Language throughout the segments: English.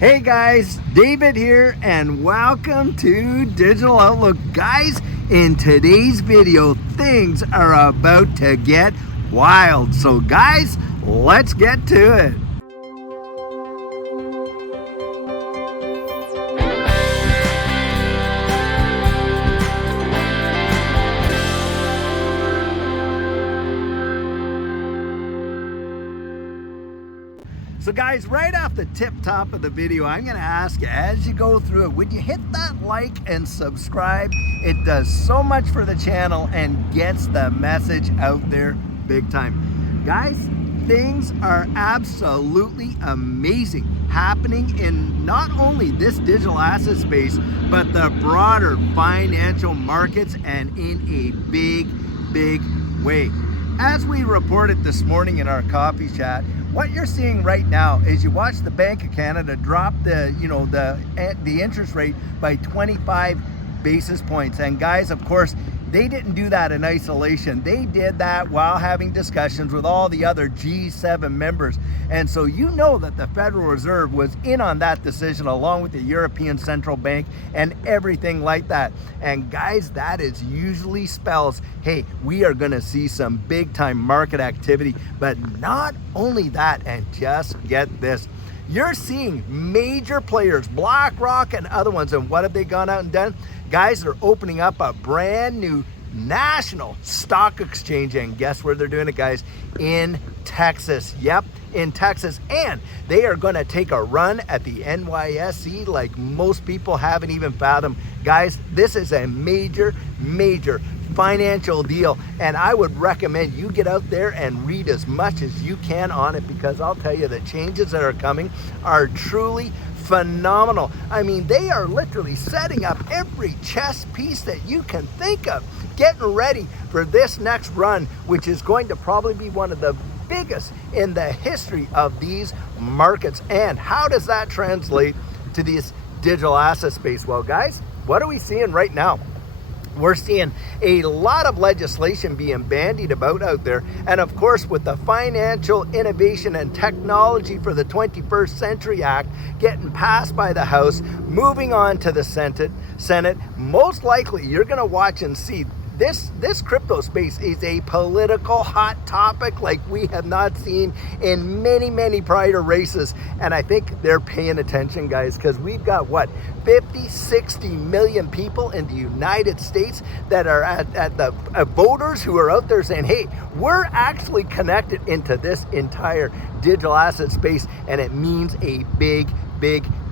Hey guys, David here and welcome to Digital Outlook. Guys, in today's video, things are about to get wild. So guys, let's get to it. So guys, right off the tip top of the video, I'm gonna ask you, as you go through it, would you hit that like and subscribe? It does so much for the channel and gets the message out there big time. Guys, things are absolutely amazing happening in not only this digital asset space, but the broader financial markets, and in a big way. As we reported this morning in our coffee chat, what you're seeing right now is you watch the Bank of Canada drop the interest rate by 25 basis points. And guys, of course, they didn't do that in isolation. They did that while having discussions with all the other G7 members. And so you know that the Federal Reserve was in on that decision, along with the European Central Bank and everything like that. And guys, that is usually spells, hey, we are gonna see some big time market activity. But not only that, and just get this, you're seeing major players, BlackRock and other ones, and what have they gone out and done? Guys, they're opening up a brand new national stock exchange, and guess where they're doing it, guys? In Texas. Yep, in Texas. And they are going to take a run at the NYSE like most people haven't even fathomed. Guys, this is a major financial deal, and I would recommend you get out there and read as much as you can on it, because I'll tell you, the changes that are coming are truly phenomenal. I mean, they are literally setting up every chess piece that you can think of, getting ready for this next run, which is going to probably be one of the biggest in the history of these markets. And how does that translate to this digital asset space? Well, guys, what are we seeing right now? We're seeing a lot of legislation being bandied about out there. And of course, with the Financial Innovation and Technology for the 21st Century Act getting passed by the House, moving on to the Senate, most likely you're going to watch and see this crypto space is a political hot topic like we have not seen in many prior races. And I think they're paying attention, guys, because we've got what, 50-60 million people in the United States that are at the voters who are out there saying, hey, we're actually connected into this entire digital asset space, and it means a big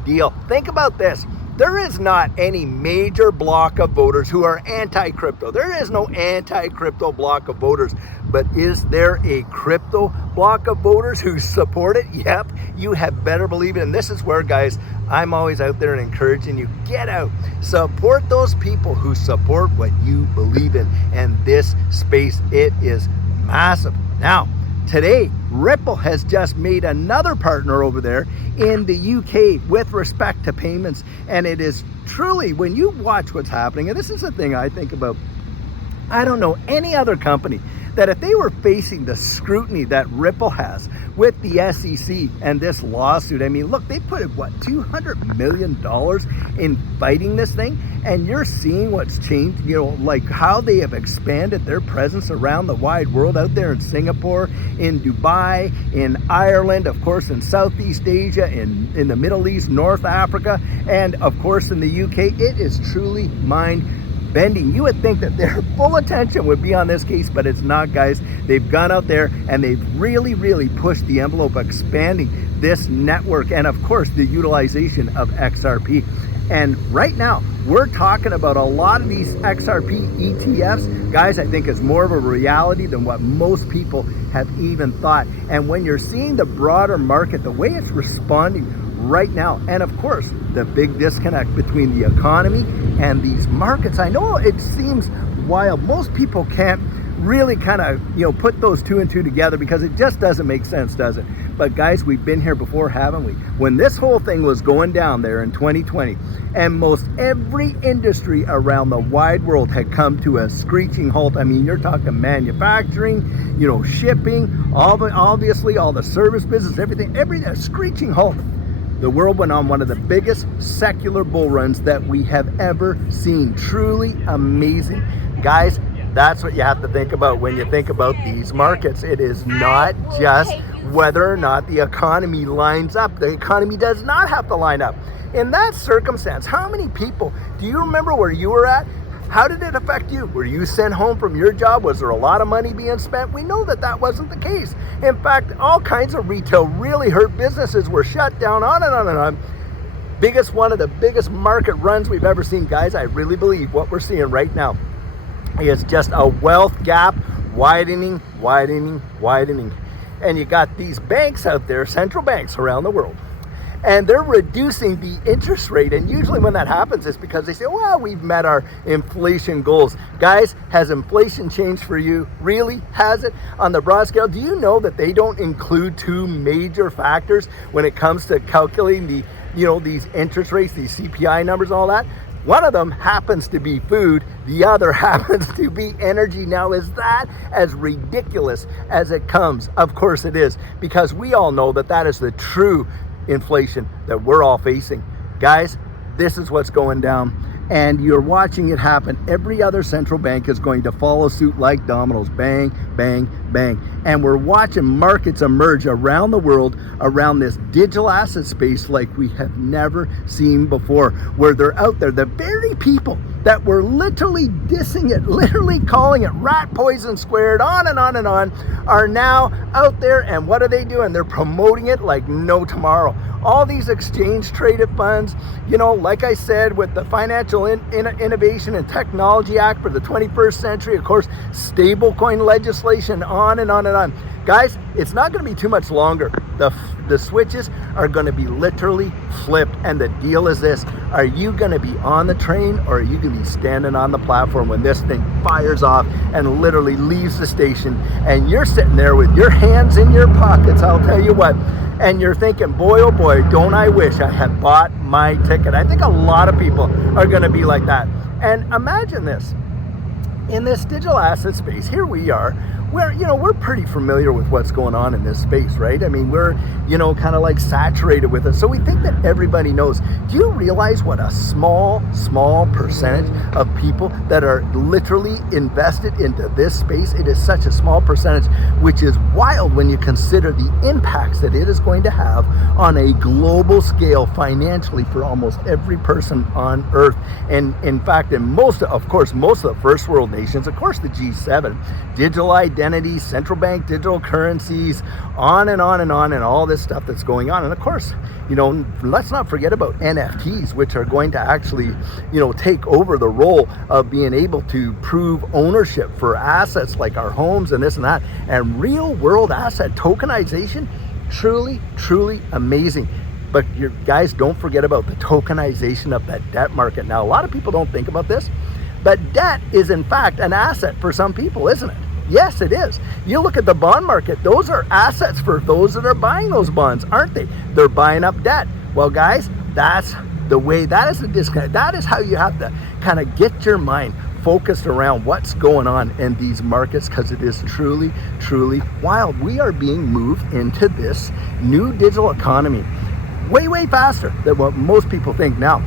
deal. Think about this. There is not any major block of voters who are anti-crypto. There is no anti-crypto block of voters. But is there a crypto block of voters who support it? Yep, you had better believe it. And this is where, guys, I'm always out there and encouraging you, get out. Support those people who support what you believe in. And this space, it is massive. Now, today, Ripple has just made another partner over there in the UK with respect to payments. And it is truly, when you watch what's happening, and this is the thing I think about, I don't know any other company that if they were facing the scrutiny that Ripple has with the SEC and this lawsuit, I mean, look, they put what, $200 million in fighting this thing, and you're seeing what's changed, you know, like how they have expanded their presence around the wide world, out there in Singapore, in Dubai, in Ireland, of course, in Southeast Asia, in the Middle East, North Africa, and of course in the UK. It is truly mind-bending. You would think that their full attention would be on this case, but it's not, guys. They've gone out there and they've really pushed the envelope, expanding this network, and of course the utilization of XRP. And right now, we're talking about a lot of these XRP ETFs, guys, I think is more of a reality than what most people have even thought. And when you're seeing the broader market, the way it's responding right now, and of course, the big disconnect between the economy and these markets, I know it seems wild. Most people can't really kind of, put those two and two together because it just doesn't make sense, does it? But guys, we've been here before, haven't we? When this whole thing was going down there in 2020, and most every industry around the wide world had come to a screeching halt. I mean, you're talking manufacturing, shipping, obviously all the service business, everything, a screeching halt. the world went on one of the biggest secular bull runs that we have ever seen. Truly amazing. Guys, that's what you have to think about when you think about these markets. It is not just whether or not the economy lines up. The economy does not have to line up. In that circumstance, how many people, do you remember where you were at? How did it affect you? Were you sent home from your job? Was there a lot of money being spent? We know that that wasn't the case. In fact, all kinds of retail really hurt businesses were shut down, on and on and on. One of the biggest market runs we've ever seen. Guys, I really believe what we're seeing right now is just a wealth gap widening. And you got these banks out there, central banks around the world, and they're reducing the interest rate. And usually when that happens, it's because they say, well, we've met our inflation goals. Guys, has inflation changed for you? Really? Has it? On the broad scale, do you know that they don't include two major factors when it comes to calculating the, these interest rates, these CPI numbers, all that? One of them happens to be food. The other happens to be energy. Now, is that as ridiculous as it comes? Of course it is, because we all know that that is the true inflation that we're all facing. Guys, this is what's going down, and you're watching it happen. Every other central bank is going to follow suit like dominoes. Bang, bang, bang. And we're watching markets emerge around the world around this digital asset space like we have never seen before, where they're out there, the very people that were literally dissing it, literally calling it rat poison squared, on and on and on, are now out there. And what are they doing? They're promoting it like no tomorrow. All these exchange traded funds, like I said, with the Financial Innovation and Technology Act for the 21st century, of course, stablecoin legislation, on and on and on. Guys, it's not going to be too much longer. The switches are going to be literally flipped. And the deal is this: are you going to be on the train, or are you going to be standing on the platform when this thing fires off and literally leaves the station, and you're sitting there with your hands in your pockets, I'll tell you what, and you're thinking, boy, oh boy, don't I wish I had bought my ticket. I think a lot of people are going to be like that. And imagine this. In this digital asset space, here we are, we're pretty familiar with what's going on in this space, right? I mean, we're, kind of like saturated with it. So we think that everybody knows. Do you realize what a small percentage of people that are literally invested into this space? It is such a small percentage, which is wild when you consider the impacts that it is going to have on a global scale financially for almost every person on earth. And in fact, in most of the first world nations, of course, the G7, digital identity, central bank digital currencies, on and on and on, and all this stuff that's going on. And of course, let's not forget about NFTs, which are going to actually, take over the role of being able to prove ownership for assets like our homes and this and that. And real world asset tokenization, truly amazing. But you guys, don't forget about the tokenization of that debt market. Now, a lot of people don't think about this, but debt is in fact an asset for some people, isn't it? Yes, it is. You look at the bond market, those are assets for those that are buying those bonds, aren't they? They're buying up debt. Well, guys, that's the way, that is the disconnect. That is how you have to kind of get your mind focused around what's going on in these markets, because it is truly wild. We are being moved into this new digital economy way faster than what most people think. Now,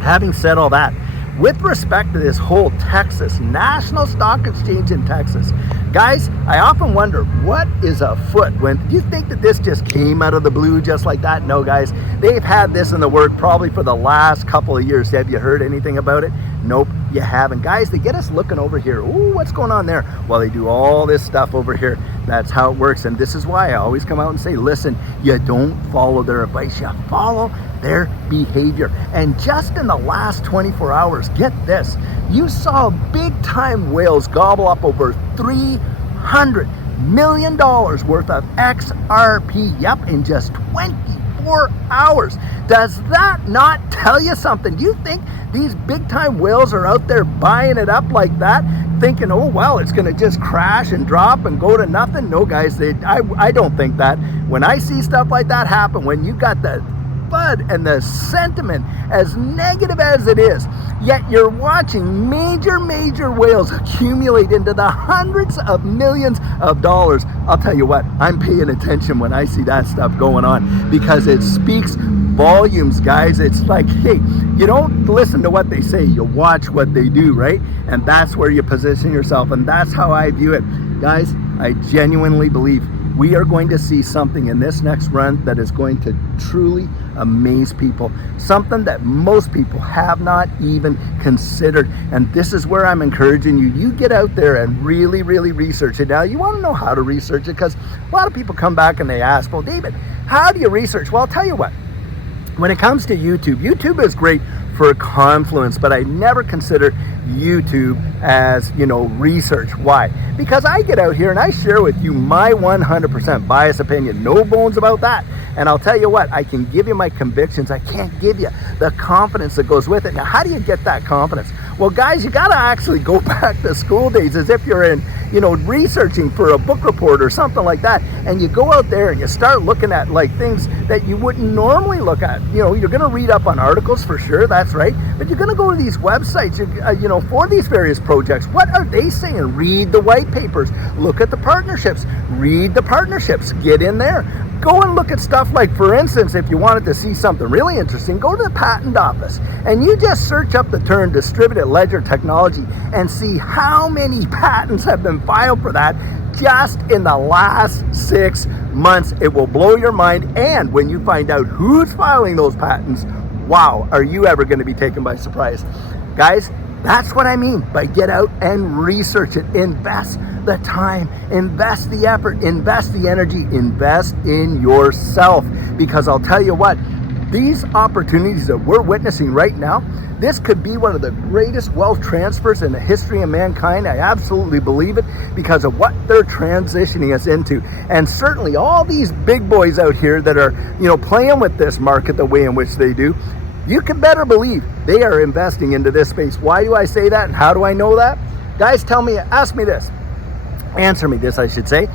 having said all that, with respect to this whole Texas, National Stock Exchange in Texas, guys, I often wonder what is afoot. Do you think that this just came out of the blue just like that? No, guys, they've had this in the work probably for the last couple of years. Have you heard anything about it? Nope, you haven't. Guys, they get us looking over here. Ooh, what's going on there? Well, they do all this stuff over here. That's how it works. And this is why I always come out and say, listen, you don't follow their advice, you follow their behavior. And just in the last 24 hours, get this, you saw big time whales gobble up over $300 million worth of XRP. Yep, in just 24 hours. Does that not tell you something? Do you think these big time whales are out there buying it up like that, thinking, oh, well, it's going to just crash and drop and go to nothing? No, guys, I don't think that. When I see stuff like that happen, when you got the FUD and the sentiment, as negative as it is, yet you're watching major whales accumulate into the hundreds of millions of dollars. I'll tell you what, I'm paying attention when I see that stuff going on, because it speaks volumes, guys. It's like, hey, you don't listen to what they say, you watch what they do, right? And that's where you position yourself, and that's how I view it. Guys, I genuinely believe we are going to see something in this next run that is going to truly amaze people. Something that most people have not even considered. And this is where I'm encouraging you. You get out there and really research it. Now, you want to know how to research it, because a lot of people come back and they ask, well, David, how do you research? Well, I'll tell you what. When it comes to YouTube is great for confluence, but I never consider YouTube as, research. Why? Because I get out here and I share with you my 100% biased opinion, no bones about that. And I'll tell you what, I can give you my convictions. I can't give you the confidence that goes with it. Now, how do you get that confidence? Well, guys, you got to actually go back to school days, as if you're in, researching for a book report or something like that. And you go out there and you start looking at like things that you wouldn't normally look at. You're going to read up on articles for sure, that's right. But you're going to go to these websites, for these various projects. What are they saying? Read the white papers, look at the partnerships, read the partnerships, get in there. Go and look at stuff like, for instance, if you wanted to see something really interesting, go to the patent office and you just search up the term distributed ledger technology and see how many patents have been filed for that just in the last 6 months. It will blow your mind. And when you find out who's filing those patents, wow, are you ever going to be taken by surprise? Guys, that's what I mean by get out and research it. Invest the time, invest the effort, invest the energy, invest in yourself. Because I'll tell you what, these opportunities that we're witnessing right now, this could be one of the greatest wealth transfers in the history of mankind. I absolutely believe it, because of what they're transitioning us into. And certainly all these big boys out here that are, playing with this market the way in which they do, you can better believe they are investing into this space. Why do I say that, and how do I know that? Guys, ask me this. Answer me this, I should say.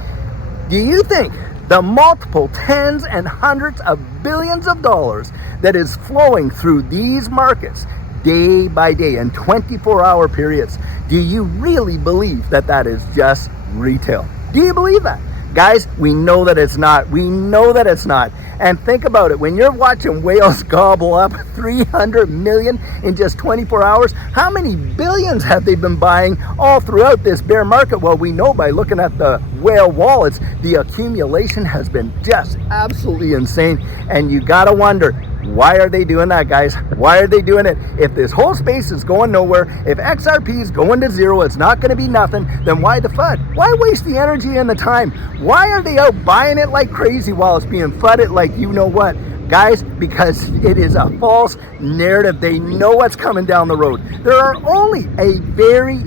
Do you think the multiple tens and hundreds of billions of dollars that is flowing through these markets day by day in 24-hour periods, do you really believe that that is just retail? Do you believe that? Guys, we know that it's not. We know that it's not. And think about it. When you're watching whales gobble up 300 million in just 24 hours, how many billions have they been buying all throughout this bear market? Well, we know by looking at the whale wallets, the accumulation has been just absolutely insane. And you got to wonder, why are they doing that, guys? Why are they doing it? If this whole space is going nowhere, if XRP is going to zero, it's not going to be nothing, then why the FUD? Why waste the energy and the time? Why are they out buying it like crazy while it's being flooded like you know what? Guys, because it is a false narrative. They know what's coming down the road. There are only a very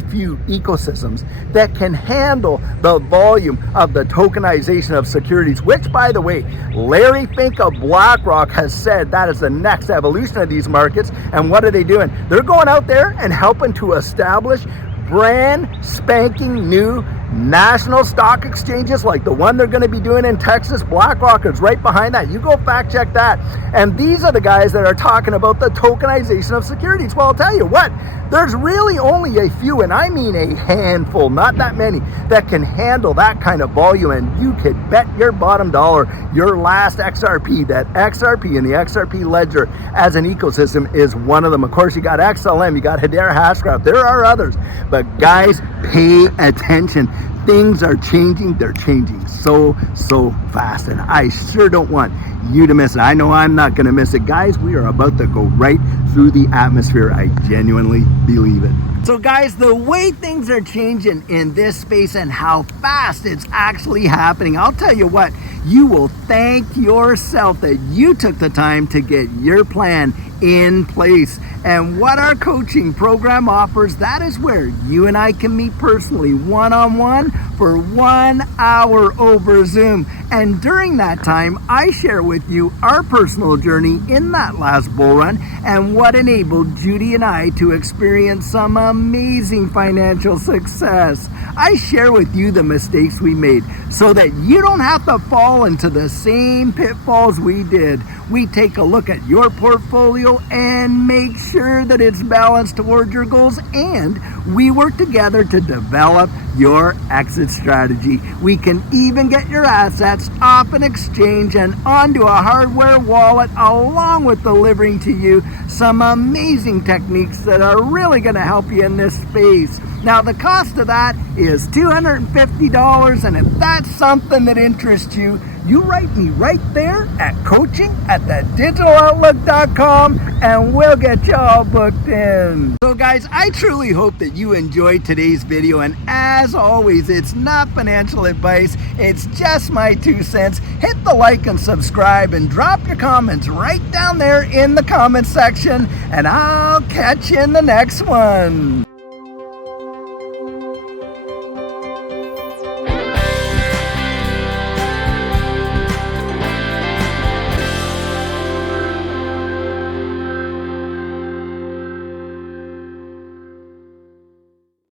few ecosystems that can handle the volume of the tokenization of securities, which, by the way, Larry Fink of BlackRock has said that is the next evolution of these markets. And what are they doing? They're going out there and helping to establish brand spanking new national stock exchanges like the one they're going to be doing in Texas. BlackRock is right behind that. You go fact check that. And these are the guys that are talking about the tokenization of securities. Well, I'll tell you what, there's really only a few, and I mean a handful, not that many, that can handle that kind of volume. And you could bet your bottom dollar your last XRP, that XRP and the XRP ledger as an ecosystem is one of them. Of course, you got XLM, you got Hedera Hashgraph, there are others. But guys, pay attention. Things are changing. They're changing so fast, and I sure don't want you to miss it. I know I'm not going to miss it. Guys, we are about to go right through the atmosphere. I genuinely believe it. So guys, the way things are changing in this space and how fast it's actually happening, I'll tell you what, you will thank yourself that you took the time to get your plan in place. And what our coaching program offers, that is where you and I can meet personally, one-on-one, for 1 hour over Zoom. And during that time, I share with you our personal journey in that last bull run and what enabled Judy and I to experience some amazing financial success. I share with you the mistakes we made so that you don't have to fall fall into the same pitfalls we did. We take a look at your portfolio and make sure that it's balanced towards your goals, and we work together to develop your exit strategy. We can even get your assets off an exchange and onto a hardware wallet, along with delivering to you some amazing techniques that are really going to help you in this space. Now, the cost of that is $250, and if that's something that interests you, you write me right there at coaching@thedigitaloutlook.com, and we'll get you all booked in. So guys, I truly hope that you enjoyed today's video, and as always, it's not financial advice, it's just my 2 cents. Hit the like and subscribe, and drop your comments right down there in the comment section, and I'll catch you in the next one.